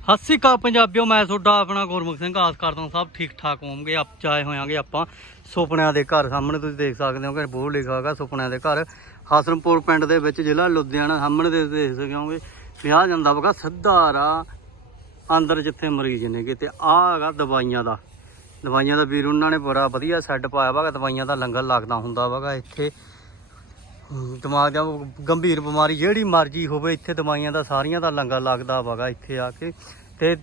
ਸਤਿ ਸ਼੍ਰੀ ਕਾ ਪੰਜਾਬੀਓ, ਮੈਂ ਤੁਹਾਡਾ ਆਪਣਾ ਗੁਰਮੁਖ ਸਿੰਘ, ਆਸ ਕਰਦਾ ਸਭ ਠੀਕ ਠਾਕ ਹੋਵੋਗੇ। ਆਪ ਚਾਏ ਹੋਵਾਂਗੇ ਆਪਾਂ ਸੁਪਨਿਆਂ ਦੇ ਘਰ ਸਾਹਮਣੇ, ਤੁਸੀਂ ਦੇਖ ਸਕਦੇ ਹੋ ਕਿ ਬੋਰਡ ਲਿਖਿਆ ਹੋਗਾ ਸੁਪਨਿਆਂ ਦੇ ਘਰ। ਹਾਸਨਪੁਰ ਪਿੰਡ ਦੇ ਵਿੱਚ ਜ਼ਿਲ੍ਹਾ ਲੁਧਿਆਣਾ ਸਾਹਮਣੇ ਦੇ ਦੇਖ ਸਕਦੇ ਹੋਗੇ ਵਿਆਹ ਜਾਂਦਾ ਵਗਾ ਸਿੱਧਾ ਰਾਹ, ਅੰਦਰ ਜਿੱਥੇ ਮਰੀਜ਼ ਨੇਗੇ ਤੇ ਆਹ ਹੈਗਾ ਦਵਾਈਆਂ ਦਾ। ਦਵਾਈਆਂ ਦਾ ਵੀਰ ਉਹਨਾਂ ਨੇ ਬੜਾ ਵਧੀਆ ਸੈੱਟ ਪਾਇਆ ਵਗਾ ਦਵਾਈਆਂ ਦਾ ਲੰਗਰ ਲੱਗਦਾ ਹੁੰਦਾ ਵਗਾ ਇੱਥੇ। ਦਿਮਾਗ ਦਾ ਗੰਭੀਰ ਬਿਮਾਰੀ ਜਿਹੜੀ ਮਰਜ਼ੀ ਹੋਵੇ, ਇੱਥੇ ਦਵਾਈਆਂ ਦਾ ਸਾਰੀਆਂ ਦਾ ਲੰਗਾ ਲੱਗਦਾ ਵਗਾ ਇੱਥੇ ਆ ਕੇ। ਤੇ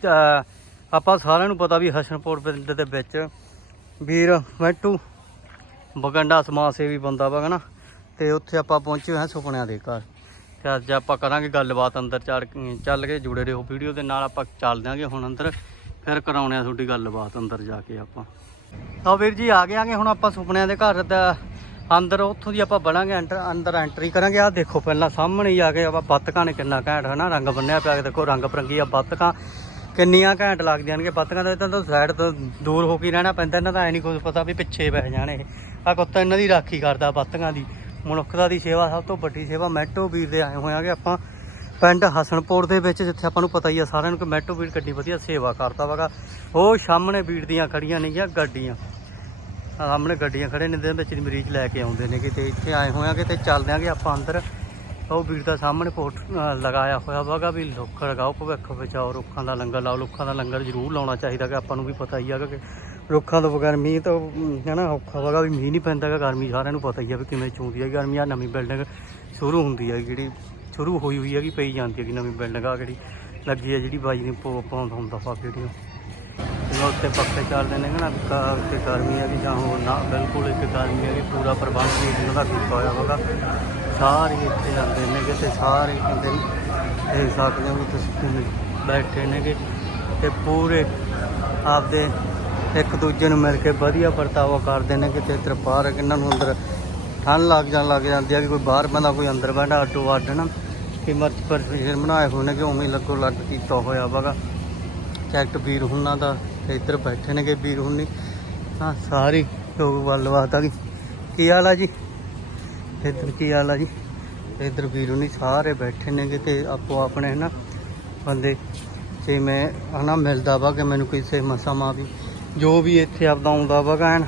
ਆਪਾਂ ਸਾਰਿਆਂ ਨੂੰ ਪਤਾ ਵੀ ਹਸ਼ਨਪੁਰ ਪਿੰਡ ਦੇ ਵਿੱਚ ਵੀਰ ਮੈਂਟੂ ਬਗੰਡਾ ਸਮਾਜ ਸੇਵੀ ਬੰਦਾ ਵਾ ਨਾ ਤੇ ਉੱਥੇ ਆਪਾਂ ਪਹੁੰਚੇ ਹੋਏ ਹਾਂ ਸੁਪਨਿਆਂ ਦੇ ਘਰ। ਤੇ ਅੱਜ ਆਪਾਂ ਕਰਾਂਗੇ ਗੱਲਬਾਤ ਅੰਦਰ ਚੜ ਚੱਲ ਕੇ ਜੁੜੇ ਰਹੋ ਵੀਡੀਓ ਦੇ ਨਾਲ, ਆਪਾਂ ਚੱਲ ਦਿਆਂਗੇ ਹੁਣ ਅੰਦਰ। ਫਿਰ ਕਰਾਉਣੇ ਆ ਤੁਹਾਡੀ ਗੱਲਬਾਤ ਅੰਦਰ ਜਾ ਕੇ ਆਪਾਂ। ਤਾਂ ਵੀਰ ਜੀ ਆ ਗਏ ਆਂਗੇ, ਹੁਣ ਆਪਾਂ ਸੁਪਨਿਆਂ ਦੇ ਘਰ ਦਾ ਅੰਦਰ ਉੱਥੋਂ ਦੀ ਆਪਾਂ ਬਣਾਂਗੇ ਐਂਟਰ ਅੰਦਰ ਐਂਟਰੀ ਕਰਾਂਗੇ। ਆ ਦੇਖੋ ਪਹਿਲਾਂ ਸਾਹਮਣੇ ਹੀ ਆ ਕੇ ਆਪਾਂ ਬੱਤਕਾਂ ਨੇ ਕਿੰਨਾ ਘੈਂਟ ਹੈ ਨਾ ਰੰਗ ਬੰਨਿਆ ਪਿਆ ਦੇਖੋ, ਰੰਗ ਬਰੰਗੀ ਆ ਬੱਤਕਾਂ। ਕਿੰਨੀਆਂ ਘੈਂਟ ਲੱਗਦੀਆਂ ਨੇ ਬੱਤਕਾਂ ਦਾ ਤਾਂ ਸਾਈਡ ਤੋਂ ਦੂਰ ਹੋ ਕੇ ਰਹਿਣਾ ਪੈਂਦਾ, ਇਹਨਾਂ ਦਾ ਐ ਨਹੀਂ ਕੁਝ ਪਤਾ ਵੀ ਪਿੱਛੇ ਬਹਿ ਜਾਣ ਇਹ। ਆ ਕੁੱਤਾ ਇਹਨਾਂ ਦੀ ਰਾਖੀ ਕਰਦਾ ਬੱਤਕਾਂ ਦੀ। ਮਨੁੱਖਤਾ ਦੀ ਸੇਵਾ, ਸਭ ਤੋਂ ਵੱਡੀ ਸੇਵਾ ਮੈਟੋ ਵੀਰ ਦੇ ਆਏ ਹੋਇਆਗੇ ਆਪਾਂ ਪਿੰਡ ਹਸਨਪੁਰ ਦੇ ਵਿੱਚ, ਜਿੱਥੇ ਆਪਾਂ ਨੂੰ ਪਤਾ ਹੀ ਆ ਸਾਰਿਆਂ ਨੂੰ ਕਿ ਮੈਟੋ ਵੀਰ ਗੱਡੀ ਵਧੀਆ ਸੇਵਾ ਕਰਦਾ ਵਗਾ ਉਹ ਸਾਹਮਣੇ ਵੀਰ ਦੀਆਂ ਖੜੀਆਂ ਨੇਗੀਆਂ ਗੱਡੀਆਂ। ਆਹ ਸਾਹਮਣੇ ਗੱਡੀਆਂ ਖੜੇ ਨੇ ਦੇ ਵਿੱਚ ਮਰੀਜ਼ ਲੈ ਕੇ ਆਉਂਦੇ ਨੇ ਕਿਤੇ। ਇੱਥੇ ਆਏ ਹੋਏ ਆ ਤੇ ਚੱਲਦੇ ਆਂਗੇ ਆਪਾਂ ਅੰਦਰ। ਉਹ ਵੀਰ ਦਾ ਸਾਹਮਣੇ ਪੋਟ ਲਗਾਇਆ ਹੋਇਆ ਵਗਾ ਵੀ ਰੁੱਖ ਲਗਾਓ ਭਵਿੱਖ ਬਚਾਓ ਰੁੱਖਾਂ ਦਾ ਲੰਗਰ ਲਾਓ ਰੁੱਖਾਂ ਦਾ ਲੰਗਰ ਜ਼ਰੂਰ ਲਾਉਣਾ ਚਾਹੀਦਾ ਕਿ ਆਪਾਂ ਨੂੰ ਵੀ ਪਤਾ ਹੀ ਆ ਕਿ ਰੁੱਖਾਂ ਤੋਂ ਬਗੈਰ ਮੀਂਹ ਤਾਂ ਅਮ, ਹੈ ਨਾ ਔਖਾ ਵਗਾ ਵੀ ਮੀਂਹ ਨਹੀਂ ਪੈਂਦਾ ਗਾ ਗਰਮੀ ਸਾਰਿਆਂ ਨੂੰ ਪਤਾ ਹੀ ਆ ਵੀ ਕਿਵੇਂ ਚੂੰਦੀ ਹੈ ਗਰਮੀ। ਆ ਨਵੀਂ ਬਿਲਡਿੰਗ ਸ਼ੁਰੂ ਹੁੰਦੀ ਹੈ ਜਿਹੜੀ ਸ਼ੁਰੂ ਹੋਈ ਹੋਈ ਹੈਗੀ ਪਈ ਜਾਂਦੀ ਹੈਗੀ ਨਵੀਂ ਬਿਲਡਿੰਗ ਆ ਜਿਹੜੀ। ਲੱਗੀ ਹੈ ਜਿਹੜੀ ਬਾਈ ਨੇ ਪੋ ਪਾਉਂਦਾ ਹੁੰਦਾ ਫਾ ਜਿਹੜੀ ਜਿਵੇਂ ਉੱਤੇ ਪੱਖੇ ਚੱਲਦੇ ਨੇ ਨਾ ਕਾ ਉੱਤੇ ਗਰਮੀ ਹੈ ਕਿ ਜਾਂ ਹੋਰ ਨਾ, ਬਿਲਕੁਲ ਇੱਕ ਗਰਮੀ ਹੈ ਕਿ ਪੂਰਾ ਪ੍ਰਬੰਧ ਵੀ ਇਹਨਾਂ ਦਾ ਕੀਤਾ ਹੋਇਆ ਹੋਗਾ ਸਾਰੇ ਇੱਥੇ ਆਉਂਦੇ ਨੇ ਕਿ ਤੇ ਸਾਰੇ ਕਹਿੰਦੇ ਨੇ ਦੇਖ ਸਕਦੇ ਹੋ ਵੀ ਤੁਸੀਂ ਕਿਵੇਂ ਬੈਠੇ ਨੇਗੇ ਤੇ ਪੂਰੇ ਆਪਦੇ ਇੱਕ ਦੂਜੇ ਨੂੰ ਮਿਲ ਕੇ ਵਧੀਆ ਵਰਤਾਵਾ ਕਰਦੇ ਨੇ ਕਿ ਤੇ ਇੱਧਰ ਬਾਹਰ ਇਹਨਾਂ ਨੂੰ ਅੰਦਰ ਠੰਡ ਲੱਗ ਜਾਣ ਲੱਗ ਜਾਂਦੀ ਆ ਵੀ ਕੋਈ ਬਾਹਰ ਬੰਦਾ ਕੋਈ ਅੰਦਰ ਬੈਠਾ, ਆਟੋ ਅੱਡ ਨਾ, ਕਿ ਮਰਚ ਪਰਫਿਸ਼ਨ ਬਣਾਏ ਹੋਏ ਨੇ ਕਿ ਉਵੇਂ ਹੀ ਲੱਗੋ ਲੱਗ ਕੀਤਾ ਹੋਇਆ ਵਗਾ ਚੈੱਕ ਵੀਰ ਹੁਣਾਂ ਦਾ ਇੱਧਰ ਬੈਠੇ ਨੇਗੇ ਵੀਰ ਹੁਣੀ ਹਾਂ ਸਾਰੀ ਲੋਕ ਗੱਲਬਾਤ ਆ ਗਈ। ਕੀ ਹਾਲ ਆ ਜੀ? ਇੱਧਰ ਕੀ ਹਾਲ ਆ ਜੀ? ਇੱਧਰ ਵੀਰ ਹੁਣੀ ਸਾਰੇ ਬੈਠੇ ਨੇਗੇ ਤੇ ਆਪੋ ਆਪਣੇ ਹਨਾ, ਬੰਦੇ। ਤੇ ਮੈਂ ਹਨਾ, ਮਿਲਦਾ ਵਾ ਕਿ ਮੈਨੂੰ ਕਿਸੇ ਮਸਾਂ ਵੀ। ਜੋ ਵੀ ਇੱਥੇ ਆਪਦਾ ਆਉਂਦਾ ਵਾ ਕਹਿਣ,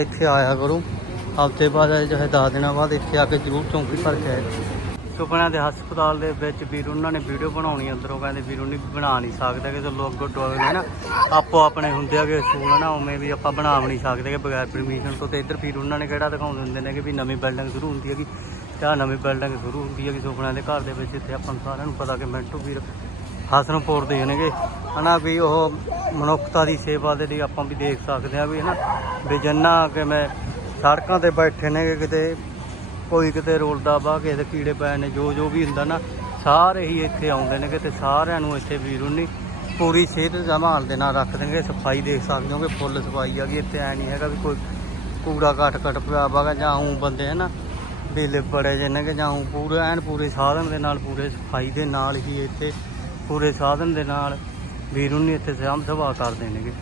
ਇੱਥੇ ਆਇਆ ਕਰੋ। ਹਫ਼ਤੇ ਬਾਅਦ ਚਾਹੇ 10 ਦਿਨਾਂ ਬਾਅਦ ਇੱਥੇ ਆ ਕੇ ਜ਼ਰੂਰ ਚੌਂਕੀ ਭਰ ਕੇ ਆਏ ਸੁਪਨਿਆਂ ਦੇ ਹਸਪਤਾਲ ਦੇ ਵਿੱਚ ਵੀਰ ਉਹਨਾਂ ਨੇ ਵੀਡੀਓ ਬਣਾਉਣੀ ਅੰਦਰੋਂ, ਕਹਿੰਦੇ ਵੀਰ ਉਹਨੇ ਬਣਾ ਨਹੀਂ ਸਕਦੇ ਕਿ ਲੋਕ ਗੁੱਡੋਏ ਨੇ ਨਾ ਆਪੋ ਆਪਣੇ ਹੁੰਦੇ ਆਗੇ ਅਸੂਲ ਨਾ, ਉਵੇਂ ਵੀ ਆਪਾਂ ਬਣਾ ਵੀ ਨਹੀਂ ਸਕਦੇ ਕਿ ਬਗੈਰ ਪਰਮਿਸ਼ਨ ਤੋਂ। ਤੇ ਇੱਧਰ ਫਿਰ ਉਹਨਾਂ ਨੇ ਕਿਹੜਾ ਦਿਖਾਉਂਦੇ ਹੁੰਦੇ ਨੇ ਕਿ ਵੀ ਨਵੀਂ ਬਿਲਡਿੰਗ ਸ਼ੁਰੂ ਹੁੰਦੀ ਹੈਗੀ, ਜਾਂ ਨਵੀਂ ਬਿਲਡਿੰਗ ਸ਼ੁਰੂ ਹੁੰਦੀ ਹੈਗੀ ਸੁਪਨਿਆਂ ਦੇ ਘਰ ਦੇ ਵਿੱਚ, ਇੱਥੇ ਆਪਾਂ ਨੂੰ ਸਾਰਿਆਂ ਨੂੰ ਪਤਾ ਕਿ ਮਿੰਟੂ ਵੀਰ ਹਸਨਪੁਰ ਦੇ ਨੇਗੇ ਹਨਾ ਵੀ ਉਹ ਮਨੁੱਖਤਾ ਦੀ ਸੇਵਾ ਦੇ ਲਈ ਆਪਾਂ ਵੀ ਦੇਖ ਸਕਦੇ ਆ ਵੀ ਹਨਾ, ਵੀ ਜਿੰਨਾ ਕਿ ਮੈਂ ਸੜਕਾਂ ਤੇ ਬੈਠੇ ਨੇਗੇ ਕਿਤੇ ਕੋਈ ਕਿਤੇ ਰੋਲਦਾ ਵਾ, ਕਿਸੇ ਦੇ ਕੀੜੇ ਪਏ ਨੇ ਜੋ ਜੋ ਵੀ ਹੁੰਦਾ ਨਾ, ਸਾਰੇ ਹੀ ਇੱਥੇ ਆਉਂਦੇ ਨੇ ਤੇ ਸਾਰਿਆਂ ਨੂੰ ਇੱਥੇ ਵੀਰ ਉਨੀ ਪੂਰੀ ਸਿਹਤ ਸੰਭਾਲ ਦੇ ਨਾਲ ਰੱਖ ਦੇਣਗੇ, ਸਫ਼ਾਈ ਦੇਖ ਸਕਦੇ ਹੋ ਕਿ ਫੁੱਲ ਸਫ਼ਾਈ ਆ ਗਈ, ਇੱਥੇ ਐ ਨਹੀਂ ਹੈਗਾ ਵੀ ਕੋਈ ਕੂੜਾ ਘਟ ਘਟ ਪਿਆ ਵਾਗਾ ਜਾਂ ਉਹ ਬੰਦੇ ਹੈ ਨਾ ਵੀ ਲਿਬੜੇ ਜਿਹਨੇ ਕਿ ਜਾਂ ਊਂ ਪੂਰੇ ਐਨ ਪੂਰੇ ਸਾਧਨ ਦੇ ਨਾਲ, ਪੂਰੇ ਸਫ਼ਾਈ ਦੇ ਨਾਲ ਹੀ ਇੱਥੇ ਪੂਰੇ ਸਾਧਨ ਦੇ ਨਾਲ ਵੀਰ ਉਨੀ ਇੱਥੇ ਸਾਂਭ ਸੰਭਾਲ ਕਰਦੇ ਨੇਗੇ